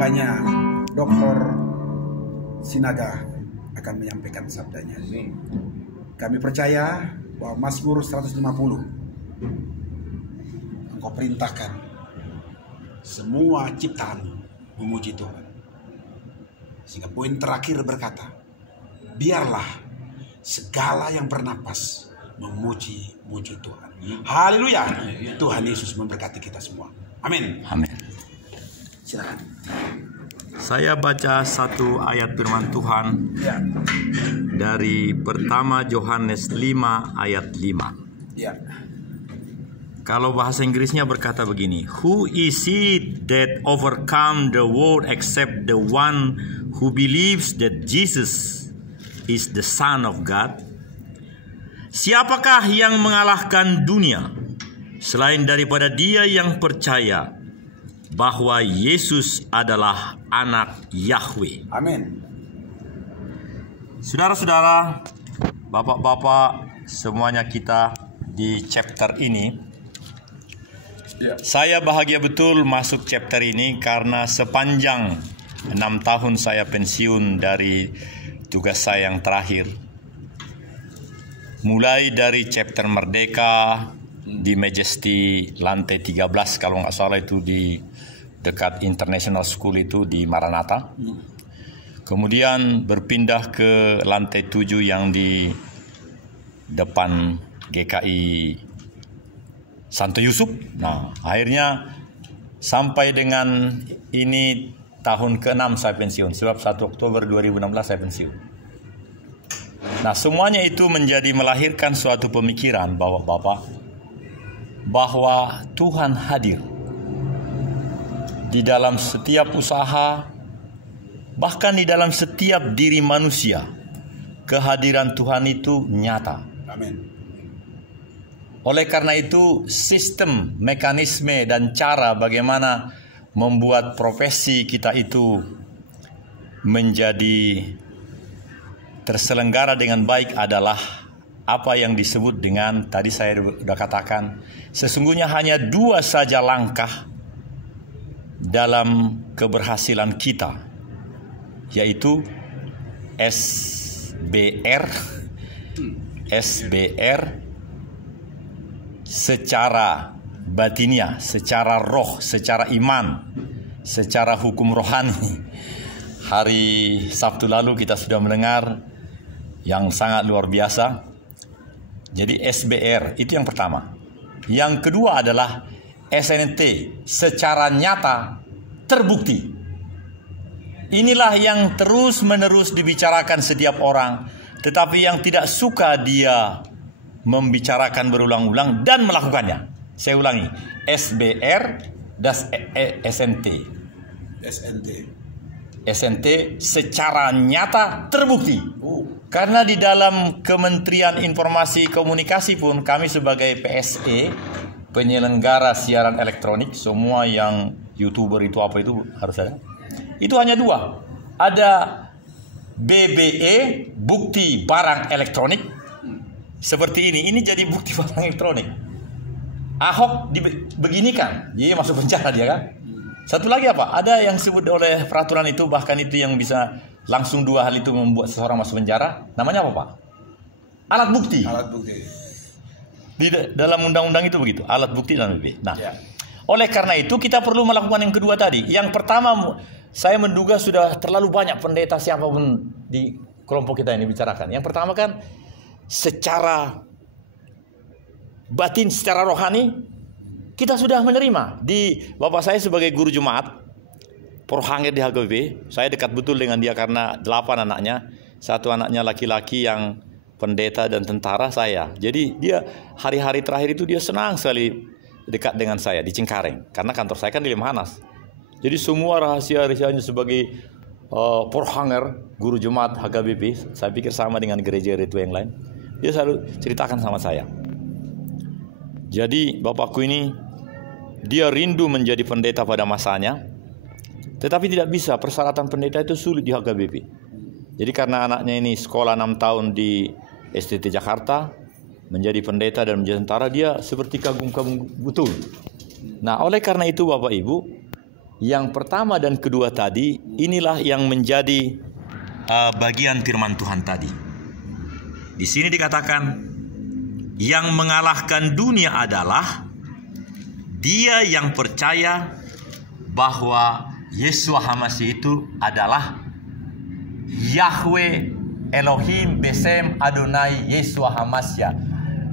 hambanya Dr. Sinaga akan menyampaikan sabdanya. Kami percaya bahwa Mazmur 150 Engkau perintahkan semua ciptaan memuji Tuhan. Sehingga poin terakhir berkata, biarlah segala yang bernapas memuji Tuhan. Haleluya. Tuhan Yesus memberkati kita semua. Amin. Amin. Silakan. Saya baca satu ayat firman Tuhan Ya. dari pertama Yohanes 5 ayat 5. Ya. Kalau bahasa Inggrisnya berkata begini, Who is it that overcome the world except the one who believes that Jesus is the Son of God? Siapakah yang mengalahkan dunia selain daripada dia yang percaya bahwa Yesus adalah anak Yahweh? Amin. Saudara-saudara, bapak-bapak, semuanya kita di chapter ini. Ya. Saya bahagia betul masuk chapter ini karena sepanjang 6 tahun saya pensiun dari tugas saya yang terakhir. Mulai dari chapter Merdeka di Majesty lantai 13 kalau nggak salah itu di dekat International School itu di Maranatha. Kemudian berpindah ke lantai 7 yang di depan GKI Santo Yusuf. Nah, akhirnya sampai dengan ini tahun ke-6 saya pensiun. Sebab 1 Oktober 2016 saya pensiun. Nah, semuanya itu menjadi melahirkan suatu pemikiran Bapak-bapak bahwa Tuhan hadir di dalam setiap usaha, bahkan di dalam setiap diri manusia. Kehadiran Tuhan itu nyata. Amin. Oleh karena itu, sistem, mekanisme, dan cara bagaimana membuat profesi kita itu menjadi terselenggara dengan baik adalah apa yang disebut dengan, tadi saya sudah katakan, sesungguhnya hanya 2 saja langkah dalam keberhasilan kita, yaitu SBR secara batinia, secara roh, secara iman, secara hukum rohani. Hari Sabtu lalu kita sudah mendengar yang sangat luar biasa. Jadi SBR itu yang pertama. Yang kedua adalah SNT, secara nyata terbukti. Inilah yang terus-menerus dibicarakan setiap orang, tetapi yang tidak suka dia membicarakan berulang-ulang dan melakukannya. Saya ulangi, SBR dan SNT. SNT secara nyata terbukti. Karena di dalam Kementerian Informasi Komunikasi pun kami sebagai PSE, penyelenggara siaran elektronik, semua yang YouTuber itu apa itu harus ada. Itu hanya 2. Ada BBE, bukti barang elektronik. Seperti ini jadi bukti barang elektronik. Ahok beginikan, dia masuk penjara dia kan. Satu lagi apa? Ada yang disebut oleh peraturan itu, bahkan itu yang bisa langsung 2 hal itu membuat seseorang masuk penjara. Namanya apa, Pak? Alat bukti. Alat bukti. Di dalam undang-undang itu begitu, alat bukti dan BB. Nah, Ya. oleh karena itu kita perlu melakukan yang kedua tadi. Yang pertama, saya menduga sudah terlalu banyak pendeta siapapun di kelompok kita ini bicarakan. Yang pertama kan secara batin, secara rohani kita sudah menerima. Di bapak saya sebagai guru Jumat Porhanger di HGB, saya dekat betul dengan dia karena 8 anaknya. 1 anaknya laki-laki yang pendeta dan tentara saya. Jadi dia hari-hari terakhir itu dia senang sekali dekat dengan saya di Cengkareng, karena kantor saya kan di Lemhanas. Jadi semua rahasia-rahasianya sebagai Porhanger, guru Jumat HGBP, saya pikir sama dengan gereja itu yang lain. Dia selalu ceritakan sama saya. Jadi bapakku ini, dia rindu menjadi pendeta pada masanya, tetapi tidak bisa, persyaratan pendeta itu sulit di HGBP. Jadi karena anaknya ini sekolah 6 tahun di STT Jakarta, menjadi pendeta dan menjadi tentara, dia seperti kagum-kagum betul. Nah, oleh karena itu Bapak Ibu, yang pertama dan kedua tadi, inilah yang menjadi bagian firman Tuhan tadi. Di sini dikatakan, yang mengalahkan dunia adalah dia yang percaya bahwa Yesus Hamasi itu adalah Yahweh Elohim Besem Adonai Yeshua Hamasya.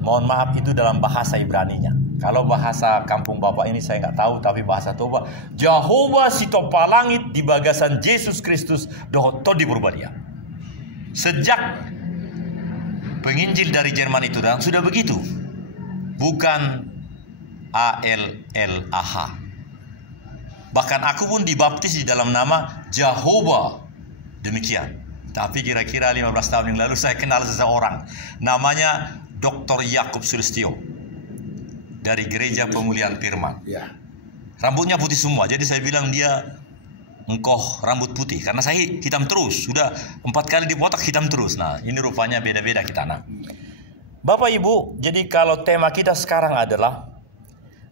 Mohon maaf, itu dalam bahasa Ibraninya. Kalau bahasa kampung Bapak ini saya nggak tahu, tapi bahasa Toba, Jehovah si topa langit di bagasan Yesus Kristus doho todi berbadia. Sejak penginjil dari Jerman itu sudah begitu. Bukan ALLAH. Bahkan aku pun dibaptis di dalam nama Jehovah. Demikian. Tapi kira-kira 15 tahun yang lalu saya kenal seseorang. Namanya Dr. Yakub Sulistyo. Dari Gereja Pemulihan Firman. Ya. Rambutnya putih semua. Jadi saya bilang dia engkau rambut putih. Karena saya hitam terus. Sudah 4 kali dibotak hitam terus. Nah, ini rupanya beda-beda kita. Nah, Bapak Ibu, jadi kalau tema kita sekarang adalah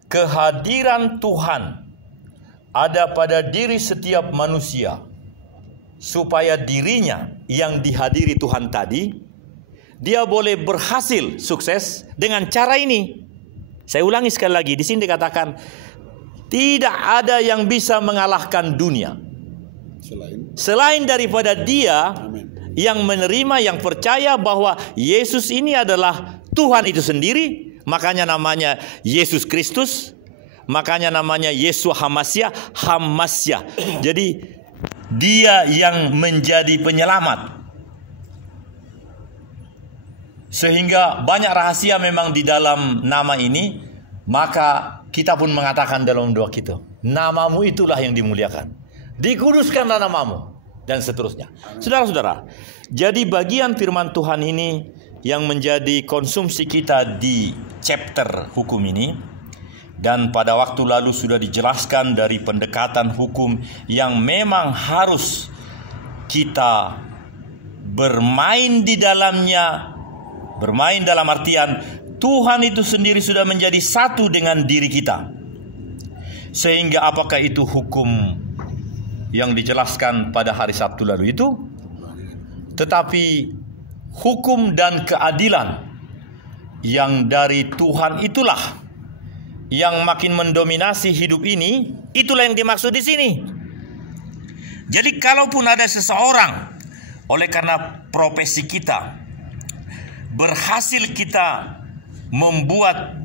kehadiran Tuhan ada pada diri setiap manusia, supaya dirinya yang dihadiri Tuhan tadi, dia boleh berhasil sukses dengan cara ini. Saya ulangi sekali lagi, di sini dikatakan tidak ada yang bisa mengalahkan dunia selain daripada dia yang menerima, yang percaya bahwa Yesus ini adalah Tuhan itu sendiri. Makanya namanya Yesus Kristus, makanya namanya Yeshua Hamasya. Jadi dia yang menjadi penyelamat. Sehingga banyak rahasia memang di dalam nama ini. Maka kita pun mengatakan dalam doa kita, namamu itulah yang dimuliakan, dikuduskanlah namamu, dan seterusnya. Saudara-saudara, jadi bagian firman Tuhan ini yang menjadi konsumsi kita di chapter hukum ini. Dan pada waktu lalu sudah dijelaskan dari pendekatan hukum yang memang harus kita bermain di dalamnya. Bermain dalam artian Tuhan itu sendiri sudah menjadi satu dengan diri kita. Sehingga apakah itu hukum yang dijelaskan pada hari Sabtu lalu itu, tetapi hukum dan keadilan yang dari Tuhan itulah yang makin mendominasi hidup ini. Itulah yang dimaksud di sini. Jadi kalaupun ada seseorang, oleh karena profesi kita, berhasil kita membuat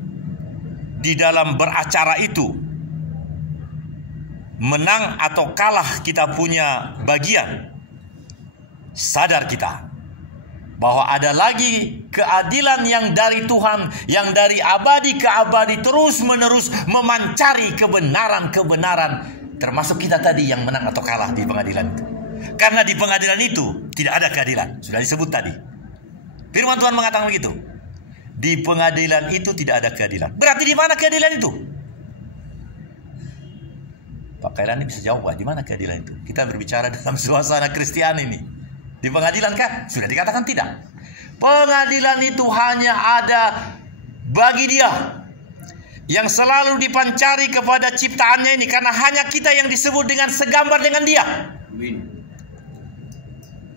di dalam beracara itu, menang atau kalah kita punya bagian, sadar kita bahwa ada lagi keadilan yang dari Tuhan, yang dari abadi ke abadi terus menerus memancari kebenaran-kebenaran, termasuk kita tadi yang menang atau kalah di pengadilan itu. Karena di pengadilan itu tidak ada keadilan, sudah disebut tadi. Firman Tuhan mengatakan begitu. Di pengadilan itu tidak ada keadilan. Berarti di mana keadilan itu? Pak Kailani bisa jawab, di mana keadilan itu? Kita berbicara dalam suasana Kristiani ini. Di pengadilan kan? Sudah dikatakan tidak. Pengadilan itu hanya ada bagi dia yang selalu dipancari kepada ciptaannya ini. Karena hanya kita yang disebut dengan segambar dengan dia.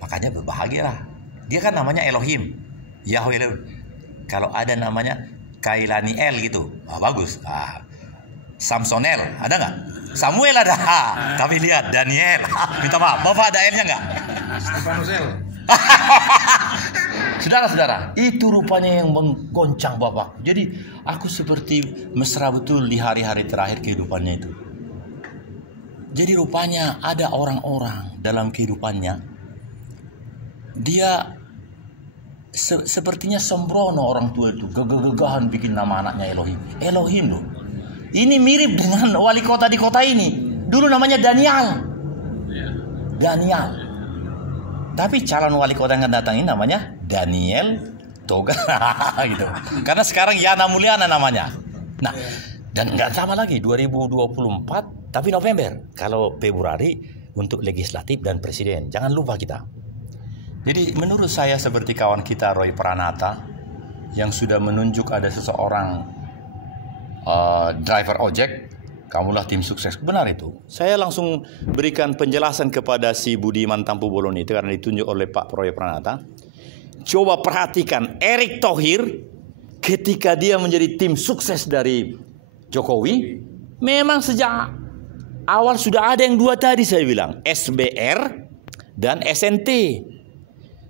Makanya berbahagialah. Dia kan namanya Elohim, Yahweh Elohim. Kalau ada namanya Kailaniel gitu, bagus. Samsonel, ada nggak? Samuel ada, tapi lihat Daniel. Minta maaf, Bapak ada L-nya nggak? Stefanusel. Saudara-saudara, itu rupanya yang menggoncang Bapak. Jadi aku seperti mesra betul di hari-hari terakhir kehidupannya itu. Jadi rupanya ada orang-orang dalam kehidupannya, dia sepertinya sembrono orang tua itu, gagah-gagahan bikin nama anaknya Elohim. Elohim loh. Ini mirip dengan wali kota di kota ini. Dulu namanya Daniel. Daniel. Tapi calon wali kota yang akan datang ini namanya Daniel Toga gitu. Karena sekarang Yana Mulyana namanya. Nah, dan nggak sama lagi 2024, tapi November. Kalau Februari untuk legislatif dan presiden. Jangan lupa kita. Jadi menurut saya seperti kawan kita Roy Pranata yang sudah menunjuk ada seseorang driver ojek kamulah tim sukses. Benar itu. Saya langsung berikan penjelasan kepada si Budiman Tampu Bolon itu karena ditunjuk oleh Pak Proyek Pranata. Coba perhatikan Erick Thohir ketika dia menjadi tim sukses dari Jokowi, memang sejak awal sudah ada yang dua tadi saya bilang, SBR dan SNT.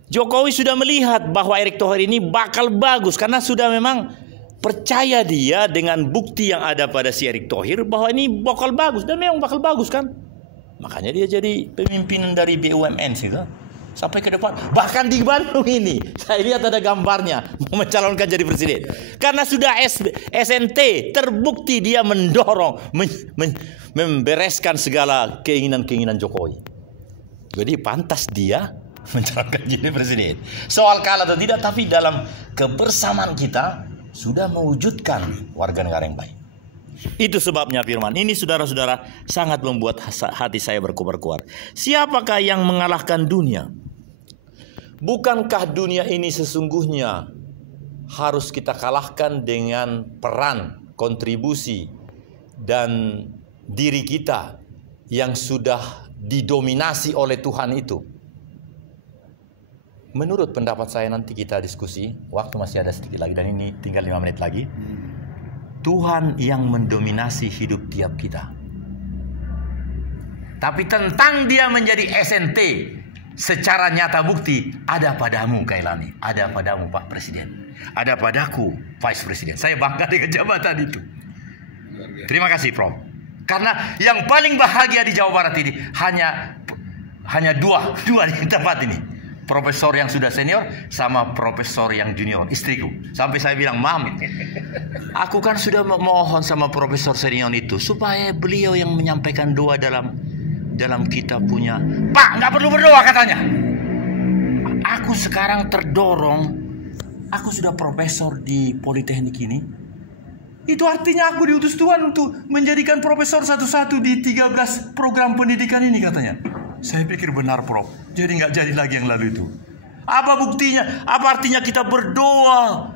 Jokowi sudah melihat bahwa Erick Thohir ini bakal bagus karena sudah memang percaya dia dengan bukti yang ada pada si Erick Thohir bahwa ini bakal bagus, dan memang bakal bagus kan. Makanya dia jadi pemimpinan dari BUMN sih kan. Sampai ke depan. Bahkan di Bandung ini saya lihat ada gambarnya mau mencalonkan jadi presiden. Karena sudah SNT terbukti dia mendorong membereskan segala keinginan-keinginan Jokowi. Jadi pantas dia mencalonkan jadi presiden. Soal kalah atau tidak, tapi dalam kebersamaan kita sudah mewujudkan warga negara yang baik. Itu sebabnya firman ini, saudara-saudara, sangat membuat hati saya berkobar-kobar. Siapakah yang mengalahkan dunia? Bukankah dunia ini sesungguhnya harus kita kalahkan dengan peran, kontribusi, dan diri kita yang sudah didominasi oleh Tuhan itu? Menurut pendapat saya, nanti kita diskusi, waktu masih ada sedikit lagi dan ini tinggal 5 menit lagi. Tuhan yang mendominasi hidup tiap kita. Tapi tentang dia menjadi SNT, secara nyata bukti ada padamu Kailani, ada padamu Pak Presiden, ada padaku Vice Presiden. Saya bangga dengan jabatan itu. Terima kasih Prof. Karena yang paling bahagia di Jawa Barat ini hanya dua di tempat ini. Profesor yang sudah senior sama profesor yang junior, istriku. Sampai saya bilang, Mam, aku kan sudah mohon sama profesor senior itu supaya beliau yang menyampaikan doa dalam kitab punya. Pak, nggak perlu berdoa katanya. Aku sekarang terdorong. Aku sudah profesor di Politeknik ini. Itu artinya aku diutus Tuhan untuk menjadikan profesor satu-satu di 13 program pendidikan ini katanya. Saya pikir benar Prof. Jadi nggak jadi lagi yang lalu itu. Apa buktinya? Apa artinya kita berdoa?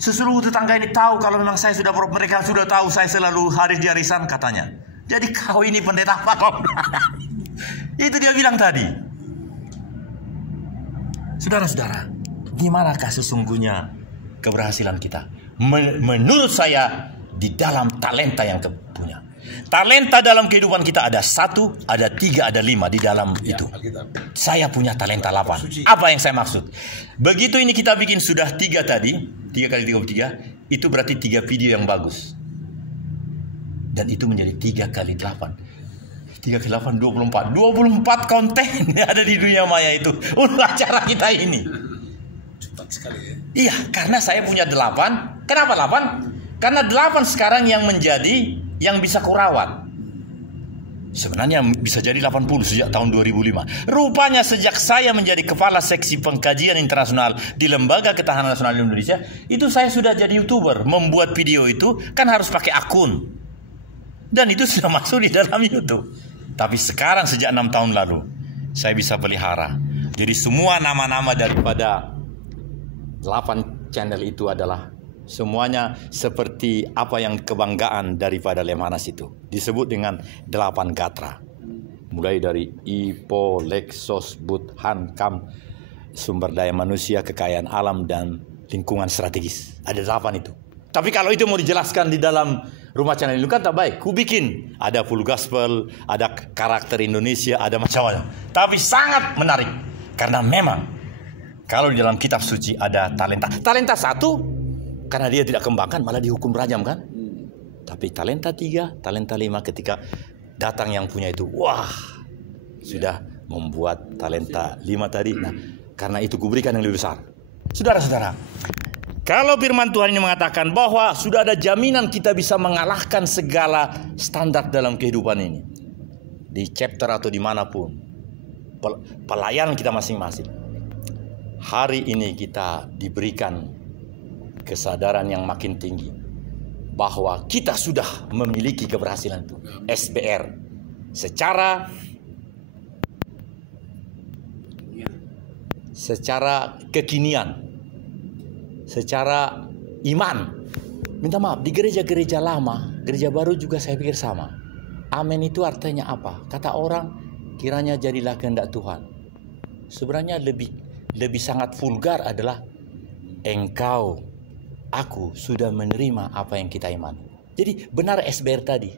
Seluruh tetangga ini tahu kalau memang saya sudah Prof. Mereka sudah tahu saya selalu hadir di arisan katanya. Jadi kau ini pendeta apa kau? Itu dia bilang tadi. Saudara-saudara, di manakah sesungguhnya keberhasilan kita? Menurut saya di dalam talenta yang kita punya. Talenta dalam kehidupan kita ada 1, ada 3, ada 5 di dalam itu. Saya punya talenta 8. Apa yang saya maksud? Begitu ini kita bikin sudah 3 tadi, 3 kali 33, itu berarti 3 video yang bagus. Dan itu menjadi 3 kali 8. 3 kali 8, 24. 24 konten ada di dunia maya itu untuk acara kita ini. Cepat sekali ya. Iya, karena saya punya 8. Kenapa 8? Karena 8 sekarang yang menjadi yang bisa kurawat. Sebenarnya bisa jadi 80 sejak tahun 2005. Rupanya sejak saya menjadi kepala seksi pengkajian internasional di Lembaga Ketahanan Nasional Indonesia, itu saya sudah jadi YouTuber. Membuat video itu kan harus pakai akun. Dan itu sudah masuk di dalam YouTube. Tapi sekarang sejak 6 tahun lalu saya bisa pelihara. Jadi semua nama-nama daripada 8 channel itu adalah semuanya seperti apa yang kebanggaan daripada Lemhanas itu. Disebut dengan 8 gatra. Mulai dari IPO, Lexos, But, Hankam, sumber daya manusia, kekayaan alam, dan lingkungan strategis. Ada 8 itu. Tapi kalau itu mau dijelaskan di dalam rumah channel itu kan tak baik. Ku bikin. Ada full gospel, ada karakter Indonesia, ada macam-macam. Tapi sangat menarik. Karena memang kalau di dalam kitab suci ada talenta. Talenta 1, karena dia tidak kembangkan malah dihukum rajam kan. Tapi talenta 3, talenta 5 ketika datang yang punya itu, wah, sudah membuat talenta 5 tadi. Nah, karena itu kuberikan yang lebih besar. Saudara-saudara, kalau firman Tuhan ini mengatakan bahwa sudah ada jaminan kita bisa mengalahkan segala standar dalam kehidupan ini, di chapter atau dimanapun, pelayanan kita masing-masing. Hari ini kita diberikan kesadaran yang makin tinggi bahwa kita sudah memiliki keberhasilan itu. SBR secara kekinian, secara iman. Minta maaf, di gereja-gereja lama Gereja baru juga saya pikir sama. Amin itu artinya apa? Kata orang, kiranya jadilah kehendak Tuhan. Sebenarnya lebih sangat vulgar adalah engkau, aku sudah menerima apa yang kita imani. Jadi benar SBR tadi.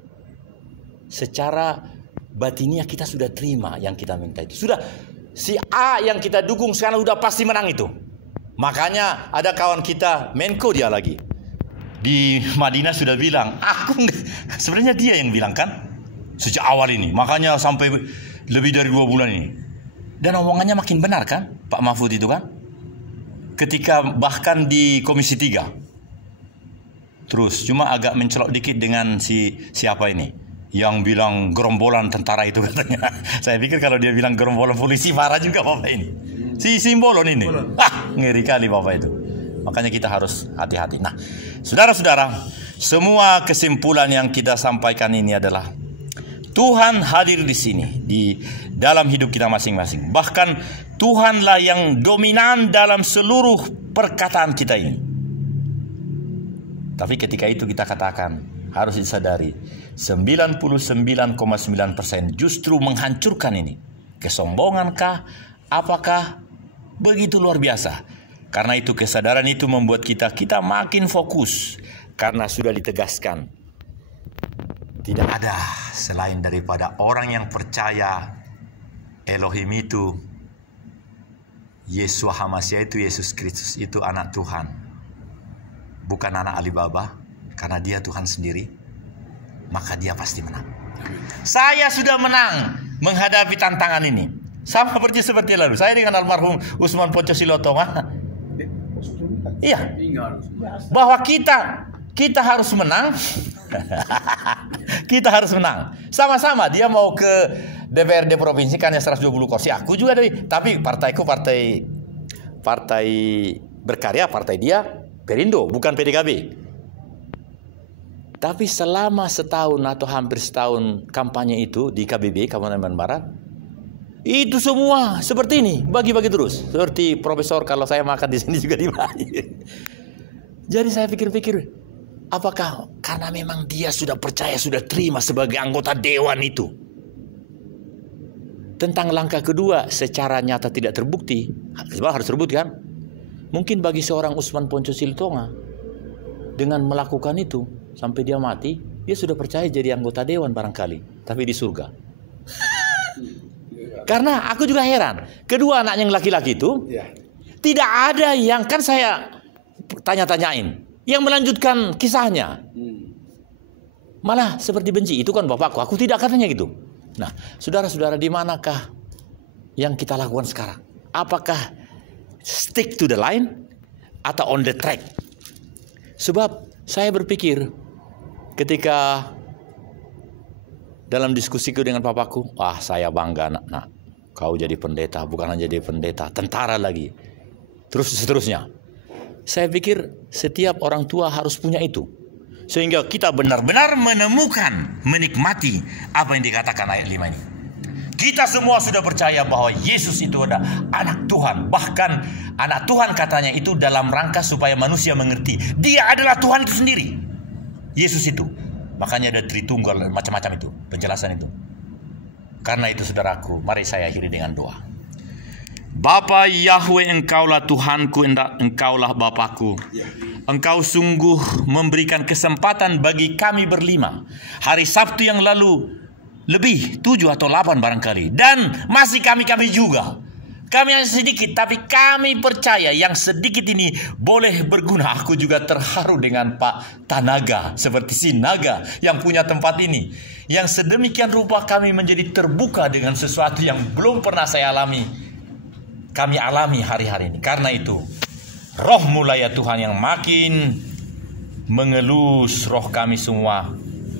Secara batiniah kita sudah terima yang kita minta itu. Sudah si A yang kita dukung sekarang udah pasti menang itu. Makanya ada kawan kita, Menko dia lagi. Di Madinah sudah bilang, sebenarnya dia yang bilang kan. Sejak awal ini, makanya sampai lebih dari 2 bulan ini. Dan omongannya makin benar kan, Pak Mahfud itu kan. Ketika bahkan di Komisi 3. Terus cuma agak mencelok dikit dengan siapa ini yang bilang gerombolan tentara itu katanya. Saya pikir kalau dia bilang gerombolan polisi marah juga Bapak ini. Si Simbolon ini. Ngeri kali Bapak itu. Makanya kita harus hati-hati. Nah, saudara-saudara, semua kesimpulan yang kita sampaikan ini adalah Tuhan hadir di sini, di dalam hidup kita masing-masing. Bahkan Tuhanlah yang dominan dalam seluruh perkataan kita ini. Tapi ketika itu kita katakan, harus disadari, 99,9% justru menghancurkan ini. Kesombongankah? Apakah? Begitu luar biasa. Karena itu kesadaran itu membuat kita makin fokus. Karena sudah ditegaskan. Tidak ada selain daripada orang yang percaya Elohim itu, Yeshua HaMashiach itu, Yesus Kristus itu anak Tuhan. Bukan anak Alibaba, karena dia Tuhan sendiri, maka dia pasti menang. Saya sudah menang menghadapi tantangan ini. Sama seperti lalu, saya dengan almarhum Usman Ponco Silotonga. Iya, bahwa kita harus menang. Kita harus menang. Sama-sama dia mau ke DPRD provinsi kan 120 kursi. Aku juga tapi partaiku partai berkarya, partai dia Perindo, bukan PDKB. Tapi selama setahun atau hampir setahun kampanye itu di KBB, Kabupaten Bandung Barat, itu semua seperti ini, bagi-bagi terus. Seperti profesor kalau saya makan di sini juga dibagi. Jadi saya pikir-pikir, apakah karena memang dia sudah percaya, sudah terima sebagai anggota dewan itu? Tentang langkah kedua, secara nyata tidak terbukti. Sebab harus terbukti kan? Mungkin bagi seorang Usman Ponco Silotonga, dengan melakukan itu, sampai dia mati, dia sudah percaya jadi anggota dewan barangkali. Tapi di surga. Karena aku juga heran. Kedua anak yang laki-laki itu, tidak ada yang, kan saya tanya-tanyain, yang melanjutkan kisahnya. Malah seperti benci, itu kan bapakku, aku tidak, katanya gitu. Nah, saudara-saudara, di manakah yang kita lakukan sekarang? Apakah stick to the line atau on the track? Sebab saya berpikir ketika dalam diskusiku dengan papaku, saya bangga nak, kau jadi pendeta, bukan hanya jadi pendeta, tentara lagi. Terus seterusnya. Saya pikir setiap orang tua harus punya itu. Sehingga kita benar-benar menemukan, menikmati apa yang dikatakan ayat 5 ini. Kita semua sudah percaya bahwa Yesus itu adalah anak Tuhan. Bahkan anak Tuhan katanya itu dalam rangka supaya manusia mengerti. Dia adalah Tuhan itu sendiri. Yesus itu. Makanya ada Tritunggal dan macam-macam itu. Penjelasan itu. Karena itu saudaraku, mari saya akhiri dengan doa. Bapa Yahweh, Engkaulah Tuhanku, Engkaulah Bapakku. Engkau sungguh memberikan kesempatan bagi kami berlima. Hari Sabtu yang lalu lebih 7 atau 8 barangkali. Dan masih kami juga. Kami hanya sedikit, tapi kami percaya yang sedikit ini boleh berguna. Aku juga terharu dengan Pak Tanaga, seperti si Naga yang punya tempat ini. Yang sedemikian rupa kami menjadi terbuka dengan sesuatu yang belum pernah saya alami. Kami alami hari-hari ini. Karena itu, Roh-Mu ya Tuhan yang makin mengelus roh kami semua,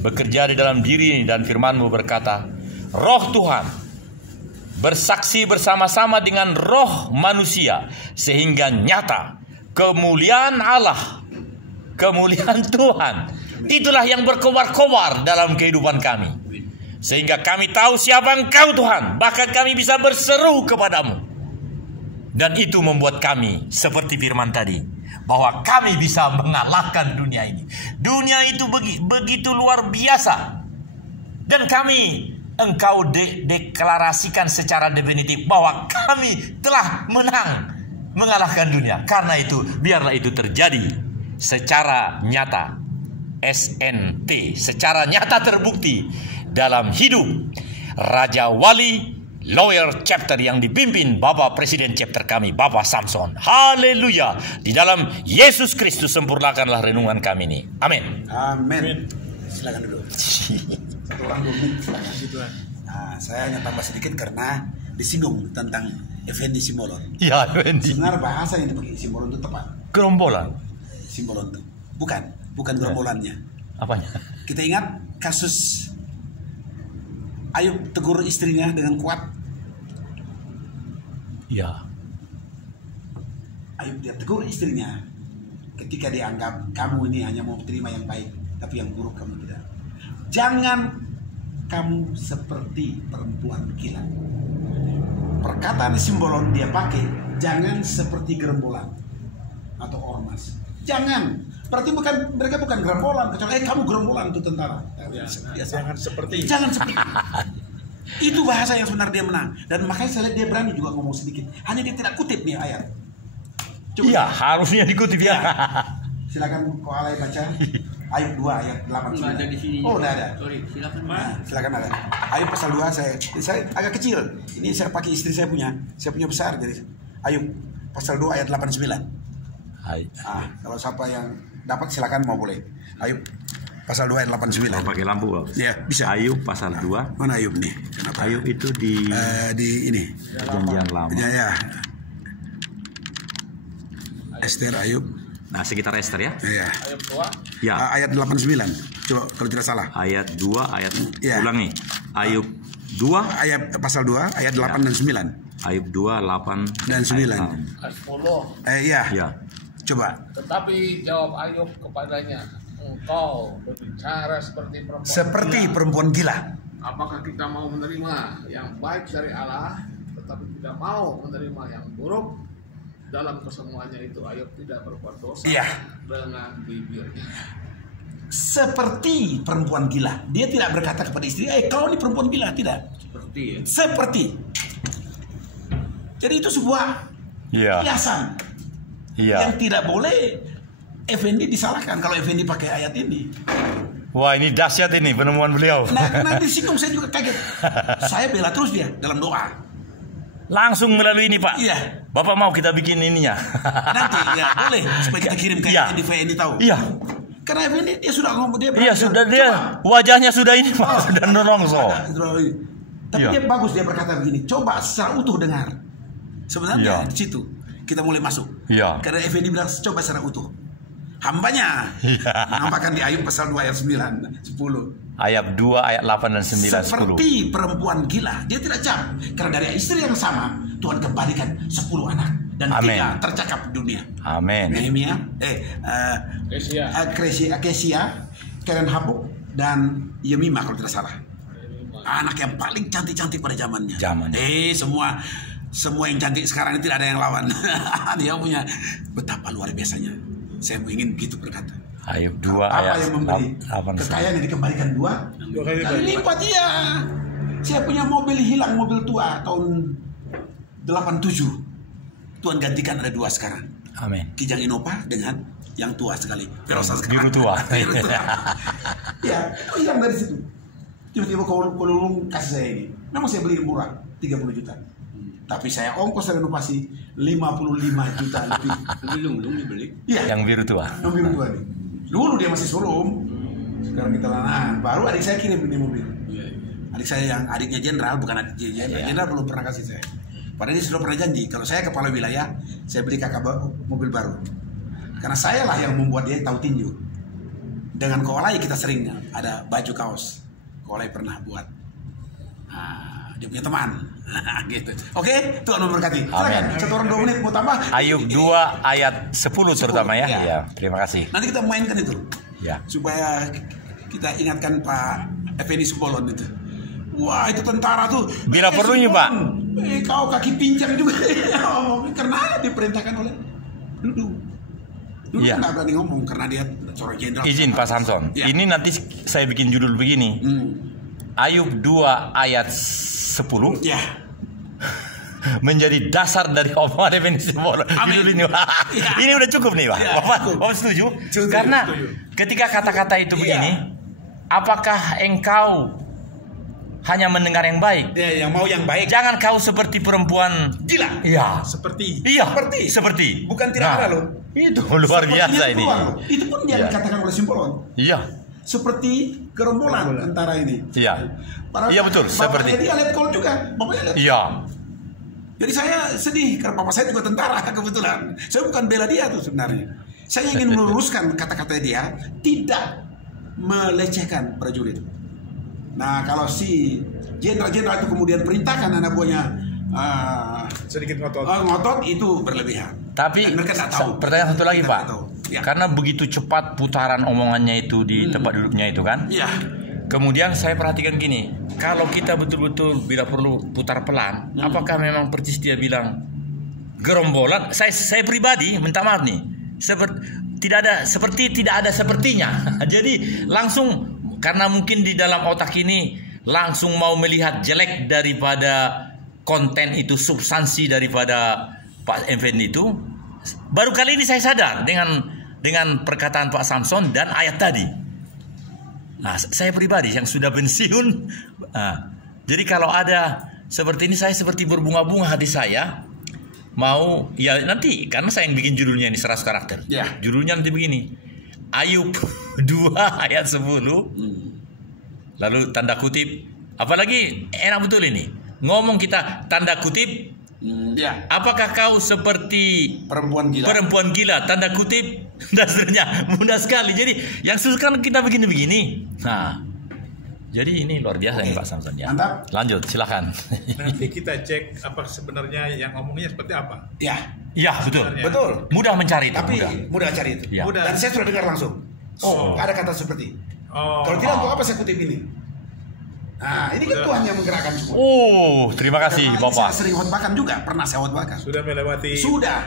bekerja di dalam diri, dan firman-Mu berkata, Roh Tuhan bersaksi bersama-sama dengan roh manusia, sehingga nyata kemuliaan Allah, kemuliaan Tuhan, itulah yang berkobar-kobar dalam kehidupan kami. Sehingga kami tahu siapa Engkau Tuhan, bahkan kami bisa berseru kepadamu. Dan itu membuat kami seperti firman tadi, bahwa kami bisa mengalahkan dunia ini. Dunia itu begitu luar biasa. Dan engkau deklarasikan secara definitif bahwa kami telah mengalahkan dunia. Karena itu biarlah itu terjadi secara nyata, SNT, secara nyata terbukti dalam hidup Raja Wali Lawyer Chapter yang dipimpin Bapak Presiden Chapter kami, Bapak Samson. Haleluya. Di dalam Yesus Kristus sempurnakanlah renungan kami ini. Amin. Amin. Silakan dulu. Satu orang 2 menit. Nah, saya hanya tambah sedikit karena disinggung tentang Effendi Simbolon. Ya, Effendi. Sebenarnya bahasa yang dipakai Simbolon itu tepat. Gerombolan. Simbolon itu. Bukan gerombolannya. Apanya? Kita ingat kasus Ayub tegur istrinya dengan kuat. Ya. Ayub dia tegur istrinya ketika dianggap kamu ini hanya mau terima yang baik, tapi yang buruk kamu tidak. Jangan kamu seperti perempuan gila. Perkataan Simbolon dia pakai, jangan seperti gerombolan atau ormas. Jangan. Berarti mereka bukan gerombolan, kecuali kamu gerombolan itu tentara. Jangan seperti. Itu bahasa yang sebenarnya dia menang. Dan makanya saya lihat dia berani juga ngomong sedikit. Hanya dia tidak kutip nih ayat. Iya, harusnya dikutip ya. Silakan Ko Alay baca Ayub 2 ayat 8. Ada di sini. Oh, udah ada. Sorry, silakan. Nah, silakan ada. Ayub pasal 2 saya agak kecil. Ini saya pakai istri saya punya. Saya punya besar jadi Ayub pasal 2 ayat 89. Kalau siapa yang dapat silakan mau boleh. Ayub pasal 2 ayat 89. Pakai lampu, Bang. Ya, bisa. Ayub pasal 2. Mana Ayub nih? Kenapa? Ayub itu di ini. Perjanjian Lama. Ya. Esther Ayub. Nah, sekitar Esther ya. Iya. Ayub 2. Ya. Ayat 89. Coba kalau tidak salah. Ayat 2 ayat Ya. ulangi. Ayub 2 Ayat pasal 2 ayat 8 dan 9. Ayub 2 8 Dan 9. Ayat 10. Iya. Ya. Coba. Tetapi jawab Ayub kepadanya, engkau berbicara seperti Perempuan gila. Apakah kita mau menerima yang baik dari Allah, tetapi tidak mau menerima yang buruk? Dalam kesemuanya itu Ayub tidak berbuat dosa Iya. dengan bibirnya. Seperti perempuan gila. Dia tidak berkata kepada istri, kau ini perempuan gila. Tidak. Seperti. Jadi itu sebuah kiasan. Iya. Yang tidak boleh Effendi disalahkan kalau Effendi pakai ayat ini. Wah, ini dahsyat ini penemuan beliau. Nah, nanti singgung saya juga kaget. Saya bela terus dia dalam doa. Langsung melalui ini, Pak. Iya. Bapak mau kita bikin ininya. Nanti ya boleh supaya kita kirim ke Effendi tahu. Iya. Karena Effendi dia sudah ngomong dia. Iya, sudah dia wajahnya sudah ini, Pak, sudah nolongso. Tapi dia bagus dia berkata begini, coba secara utuh dengar. Sebenarnya di situ kita mulai masuk. Iya. Karena Effendi bilang coba secara utuh. Hambanya nampakkan di Ayub pasal 2 ayat 9, 10. Ayat 2 ayat 8 dan 9 10. Seperti perempuan gila, dia tidak jam. Karena dari istri yang sama Tuhan kembalikan 10 anak dan 3 tercakap dunia. Amin. Nehemia, Kesia, Keren Habuk dan Yemima kalau tidak salah. Anak yang paling cantik-cantik pada zamannya. Semua yang cantik sekarang ini tidak ada yang lawan. Dia punya betapa luar biasanya. Saya ingin begitu berkata. Ayub 2 apa ayat yang memberi 8. kekayaan yang dikembalikan 2 kali lipat. Iya. Saya punya mobil hilang, mobil tua tahun 87. Tuhan gantikan ada 2 sekarang. Amin. Kijang Innova dengan yang tua sekali. Verosa Biru tua. Ya, itu hilang dari situ. Tiba-tiba Kolulung kasih saya ini. Memang saya beli murah, 30 juta. Tapi saya ongkos renovasi 55 juta lebih. Belum dibeli. Iya. Yang biru tua. Yang biru tua nih. Dulu dia masih showroom. Sekarang kita baru adik saya kirim ini mobil. Adik saya yang adiknya jenderal, bukan adik jenderal. Jenderal belum pernah kasih saya. Padahal dia sudah pernah janji, kalau saya kepala wilayah, saya beli kakak mobil baru. Karena saya lah yang membuat dia tahu tinju. Dengan Ko Alay kita sering ada baju kaos. Ko Alay pernah buat. Dia punya teman. Gitu. Oke, Tuhan memberkati. Silakan, 1 orang 2 menit mau tambah. Ayub 2 ayat 10 terutama ya. Iya, terima kasih. Nanti kita mainkan itu. Ya. Supaya kita ingatkan Pak Effendi Simbolon itu. Wah, itu tentara tuh. Bila perlunya, Pak. Kau kaki pincang juga. Karena diperintahkan oleh Dudung. Dudung Iya. nggak berani ngomong karena dia seorang jenderal. Izin Pak Samson. Ya. Ini nanti saya bikin judul begini. Ayub 2 ayat 10 Ya. menjadi dasar dari omongan definisi bola. Judul ini. Ini udah cukup nih Pak. Ya, Bapak setuju? Karena ketika kata-kata itu begini, apakah engkau hanya mendengar yang baik? Ya, yang mau yang baik. Jangan kau seperti perempuan Gila. Iya. Seperti Iya. Seperti. Seperti. Bukan tidak ada loh. Itu luar biasa Sepertinya ini. keluar loh. Itu pun dia Iya. dikatakan oleh Simbolon. Iya. Seperti gerombolan antara ini. Iya. Iya, betul, seperti. Bapaknya dia letkol juga. Bapaknya letkol. Iya. Jadi saya sedih karena papa saya juga tentara kebetulan. Saya bukan bela dia tuh sebenarnya. Saya ingin meluruskan kata-kata dia, tidak melecehkan prajurit. Nah, kalau si jenderal-jenderal itu kemudian perintahkan anak buahnya sedikit ngotot. ngotot, itu berlebihan. Tapi Dan mereka tak tahu. pertanyaan satu lagi Mereka Pak. tak tahu. Ya. Karena begitu cepat putaran omongannya itu di tempat duduknya itu kan. Iya. Kemudian saya perhatikan gini, kalau kita betul-betul bila perlu putar pelan, apakah memang persis dia bilang gerombolan? Saya pribadi minta maaf nih, tidak ada sepertinya. Jadi langsung karena mungkin di dalam otak ini langsung mau melihat jelek daripada konten itu, substansi daripada Pak Effendi itu. Baru kali ini saya sadar dengan perkataan Pak Samson dan ayat tadi. Nah, saya pribadi yang sudah pensiun, jadi kalau ada seperti ini saya seperti berbunga-bunga hati saya. Mau ya nanti karena saya yang bikin judulnya ini 100 karakter. Ya. Judulnya nanti begini. Ayub 2 ayat 10. Lalu tanda kutip. Apalagi enak betul ini. Ngomong kita tanda kutip. Ya. Apakah kau seperti Perempuan gila. tanda kutip, dan seterusnya. Mudah sekali. Jadi yang susah kan kita begini-begini. Nah, jadi ini luar biasa nih Pak Samson ya. Mantap. Lanjut, silakan. Nanti kita cek apa sebenarnya yang ngomongnya seperti apa. Ya. Ya betul. Sebenarnya. Betul. Mudah mencari itu. Tapi mudah. mudah cari itu. Ya. Mudah. Dan saya sudah dengar langsung. Oh. Ada kata seperti. Oh. Kalau tidak, untuk apa saya kutip ini? Nah, ini kan Tuhan yang menggerakkan semua. Oh, terima kasih Karena Bapak. Saya sering khotbahkan juga, pernah saya khotbahkan. Sudah melewati. Sudah.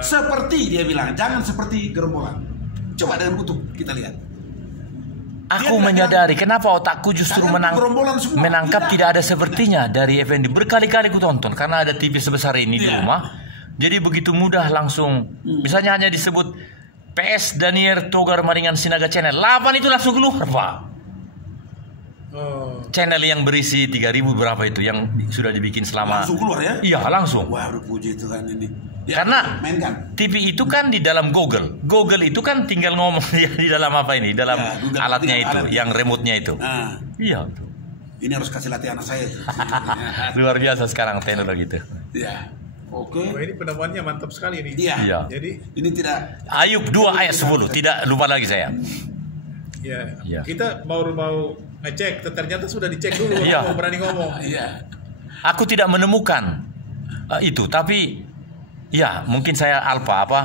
Seperti dia bilang, jangan seperti gerombolan. Coba dengan utuh kita lihat. Aku Dia menyadari kenapa otakku justru Kalian gerombolan semua. menangkap Tidak. tidak ada sepertinya dari Effendi. Berkali-kali ku tonton karena ada TV sebesar ini di Iya. rumah. Jadi begitu mudah langsung. Misalnya hanya disebut PS Daniel Togar Maringan Sinaga Channel. 8 itu langsung keluar Pak. Oh. Channel yang berisi 3.000 berapa itu yang sudah dibikin selama. Langsung keluar ya? Iya langsung. Wah, puji Tuhan ini. Ya, Karena mainkan. TV itu kan di dalam Google. Google itu kan tinggal ngomong di dalam apa ini? Dalam Ya, Google alatnya tinggal itu, alat. yang remote-nya itu. Nah, Iya. Betul. ini harus kasih latihan anak saya. Luar biasa sekarang teknologi itu. Ya. Oke. Oh, ini penemuannya mantap sekali nih. Iya. Iya. Jadi Ini tidak Ayub 2 ayat 10. Tidak lupa lagi saya. ya Iya. kita mau ngecek, ternyata sudah dicek dulu. Iya. Mau berani ngomong. iya. Aku tidak menemukan itu, tapi ya mungkin saya alpa apa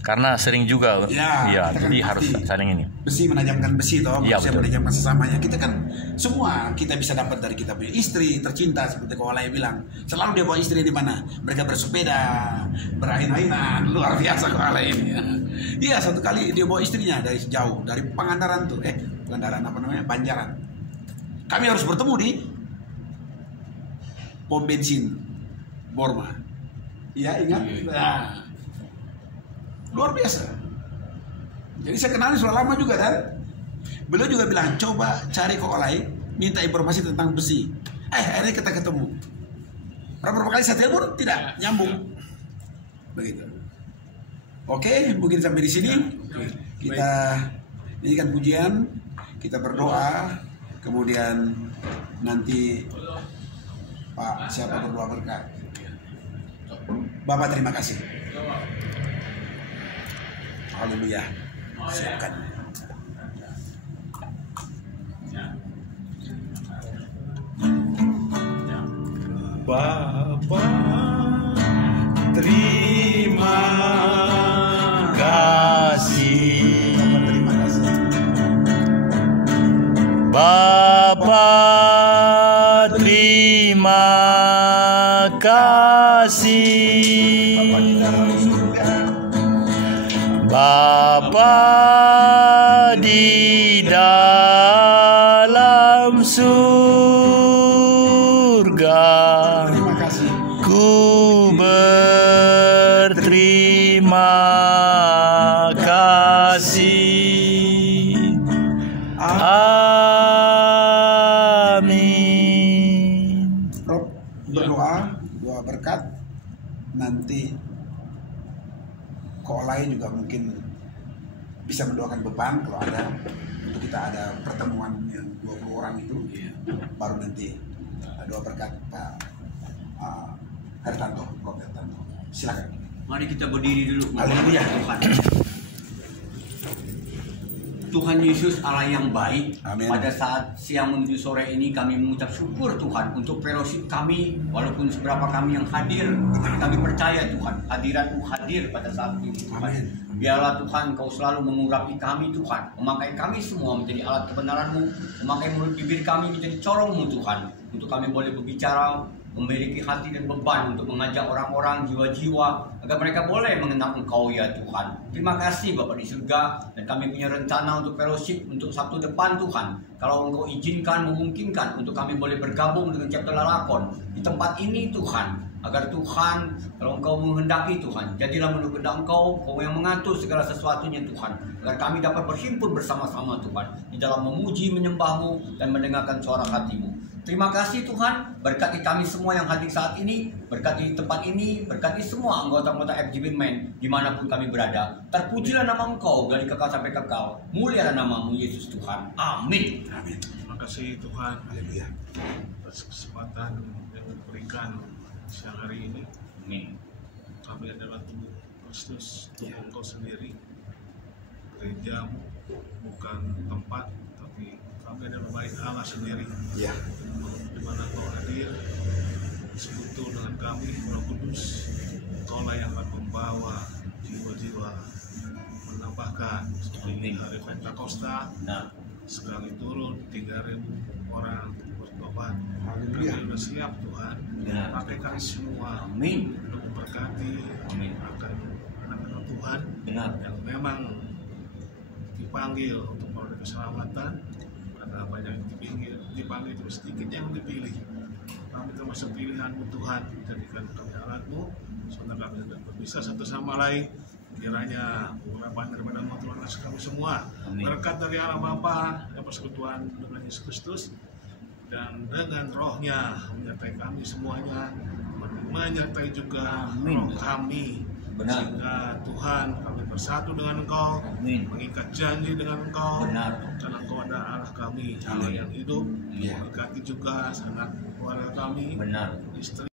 karena sering juga Ya, iya, kita kan jadi harus pasti. saling ini. Besi menajamkan besi toh, Iya, manusia betul. menajamkan sesamanya. Kita kan semua kita bisa dapat dari kita punya istri tercinta seperti Ko Alay bilang. Selalu dia bawa istri di mana? Mereka bersepeda, berain-ainan, luar biasa Ko Alay ini. Iya, satu kali dia bawa istrinya dari jauh, dari Pangandaran tuh, Pangandaran apa namanya? Banjaran. Kami harus bertemu di pom bensin Borma. Iya, ingat? Nah, luar biasa. Jadi saya kenal sudah lama juga kan. Beliau juga bilang coba cari Ko Alay, minta informasi tentang besi. Akhirnya kita ketemu. Berapa kali saya telepon tidak nyambung. Begitu. Oke, mungkin sampai di sini kita nyanyikan pujian, kita berdoa, kemudian nanti Pak siapa berdoa berkat. Bapak terima kasih. Haleluya. Siapkan. Bapa terima kasih. Terima kasih. Bapa terima kasih. Bapa di dalam surga, Terima kasih. ku berterima kasih. Amin. Rob, berdoa, doa berkat. Nanti Kolai juga mungkin bisa mendoakan beban kalau ada, untuk kita ada pertemuan yang 20 orang itu, baru nanti doa berkat Pak Hertanto, Rob Hertanto. Silakan. Mari kita berdiri dulu. Haleluya. Tuhan Yesus Allah yang baik. Amin. Pada saat siang menuju sore ini kami mengucap syukur Tuhan untuk fellowship kami, walaupun seberapa kami yang hadir, kami percaya Tuhan hadirat-Mu hadir pada saat ini Tuhan. Amin. Biarlah Tuhan Kau selalu mengurapi kami Tuhan, memakai kami semua menjadi alat kebenaran-Mu, memakai mulut bibir kami menjadi corong-Mu Tuhan, untuk kami boleh berbicara, memiliki hati dan beban untuk mengajak orang-orang, jiwa-jiwa, agar mereka boleh mengenal Engkau ya Tuhan. Terima kasih Bapa di surga, dan kami punya rencana untuk fellowship untuk Sabtu depan Tuhan. Kalau Engkau izinkan, memungkinkan untuk kami boleh bergabung dengan chapter Lalakon di tempat ini Tuhan, agar Tuhan, kalau Engkau menghendaki Tuhan, jadilah menurut kehendak Engkau, Kau yang mengatur segala sesuatunya Tuhan, agar kami dapat berhimpun bersama-sama Tuhan, di dalam memuji, menyembah-Mu, dan mendengarkan suara hati-Mu. Terima kasih Tuhan, berkati kami semua yang hadir saat ini, berkati tempat ini, berkati semua anggota-anggota FGB Men dimanapun kami berada. Terpujilah nama Engkau dari kekal sampai kekal, mulialah nama-Mu Yesus Tuhan. Amin. Amin. Terima kasih Tuhan Haleluya. atas kesempatan yang diberikan siang hari ini. Amin. Kami adalah tubuh Kristus, tubuh Engkau sendiri. Gereja-Mu bukan tempat, tapi kami adalah bait Allah sendiri. Ya. Di mana Kau hadir, sekutu dengan kami, Roh Kudus. Kaulah yang akan membawa jiwa-jiwa, menambahkan seperti hari Pentakosta. Nah, Sekali turun 3.000 orang bertobat. Haleluya. Kami sudah siap Tuhan. Ya. Pakai kami semua amin. untuk memberkati Amin. akan anak-anak Tuhan Benar. yang memang dipanggil untuk memperoleh keselamatan. Karena banyak yang dipanggil terus sedikit yang dipilih. Kami termasuk pilihan-Mu Tuhan, jadikan kami alat-Mu, sehingga kami dapat berbisa satu sama lain. Kiranya urapan daripada Tuhan kasih kami semua. Amin. Berkat dari Allah Bapa dan persekutuan dengan Yesus Kristus dan dengan Roh-Nya menyertai kami semuanya, menyertai juga Amin. roh kami. Benar. Sehingga Tuhan kami bersatu dengan Engkau, Amin. mengikat janji dengan Engkau, Benar. karena Engkau ada Allah kami, Allah yang hidup. Ya. Berkati juga anak keluarga kami, Benar. istri